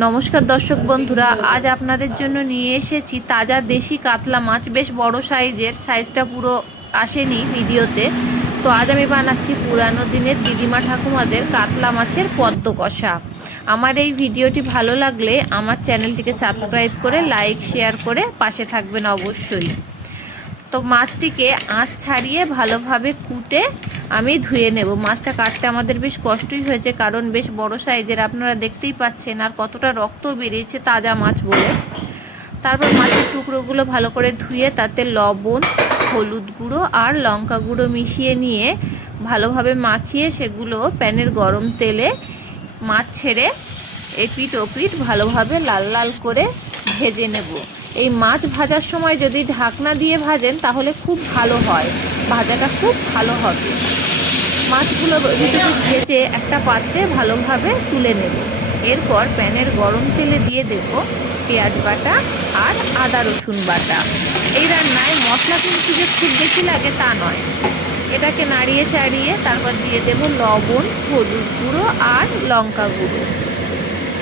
নমস্কার দর্শক বন্ধুরা, আজ আপনাদের জন্য নিয়ে এসেছি তাজা দেশি কাতলা মাছ। বেশ বড় সাইজের, সাইজটা পুরো আসেনি ভিডিওতে। তো আজ আমি বানাচ্ছি পুরানো দিনের দিদিমা ঠাকুমাদের কাতলা মাছের পদ্ম কষা। আমার এই ভিডিওটি ভালো লাগলে আমার চ্যানেলটিকে সাবস্ক্রাইব করে লাইক শেয়ার করে পাশে থাকবেন অবশ্যই। তো মাছটিকে আঁশ ছাড়িয়ে ভালোভাবে কুটে আমি ধুয়ে নেব। মাছটা কাটতে আমাদের বেশ কষ্টই হয়েছে, কারণ বেশ বড় সাইজের, আপনারা দেখতেই পাচ্ছেন, আর কতটা রক্ত বেরিয়েছে তাজা মাছ বলে। তারপর মাছের টুকরোগুলো ভালো করে ধুয়ে তাতে লবণ, হলুদ গুঁড়ো আর লঙ্কা গুঁড়ো মিশিয়ে নিয়ে ভালোভাবে মাখিয়ে সেগুলো প্যানের গরম তেলে মাছ ছেড়ে এপিট ওপিট ভালোভাবে লাল লাল করে ভেজে নেব। এই মাছ ভাজার সময় যদি ঢাকনা দিয়ে ভাজেন তাহলে খুব ভালো হয়, ভাজাটা খুব ভালো হবে। মাছগুলো ভেজে একটা পাত্রে ভালোভাবে তুলে নেব। এরপর প্যানের গরম তেলে দিয়ে দেব পেঁয়াজ বাটা আর আদা রসুন বাটা। এই রান্নায় মশলা কিন্তু যে খুব বেশি লাগে তা নয়। এটাকে নাড়িয়ে চাড়িয়ে তারপর দিয়ে দেব লবণ, হলুদ গুঁড়ো আর লঙ্কা গুঁড়ো।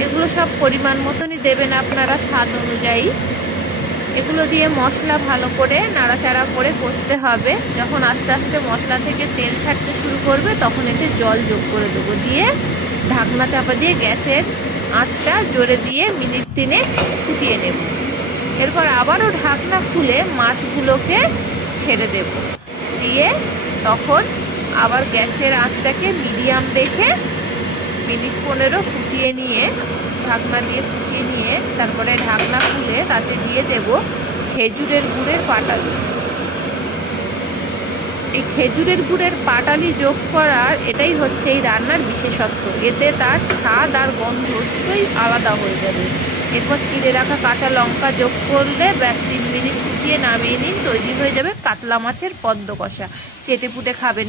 এগুলো সব পরিমাণ মতনই দেবেন আপনারা, স্বাদ অনুযায়ী। এগুলো দিয়ে মশলা ভালো করে নাড়াচাড়া করে কষতে হবে। যখন আস্তে আস্তে মশলা থেকে তেল ছাড়তে শুরু করবে তখন এতে জল যোগ করে দেবো, দিয়ে ঢাকনা চাপা দিয়ে গ্যাসের আঁচটা জোরে দিয়ে মিনিট 3 ফুটিয়ে নেব। এরপর আবারও ঢাকনা খুলে মাছগুলোকে ছেড়ে দেব, দিয়ে তখন আবার গ্যাসের আঁচটাকে মিডিয়াম রেখে মিনিট 15 ফুটিয়ে নিয়ে, ঢাকনা দিয়ে ফুটিয়ে নিয়ে তারপরে ঢাকনা খুলে তাতে দিয়ে দেব খেজুরের গুড়ের পাটালি। এই খেজুরের গুড়ের পাটালি যোগ করার এটাই হচ্ছে এই রান্নার বিশেষত্ব। এতে তার স্বাদ আর গন্ধ দুটোই আলাদা হয়ে যাবে। এরপর চিড়ে রাখা কাঁচা লঙ্কা যোগ করলে ব্যাস 3 মিনিট ফুটিয়ে নামিয়ে নিন, তৈরি হয়ে যাবে কাতলা মাছের পদ্ম কষা। চেটে পুটে খাবেন।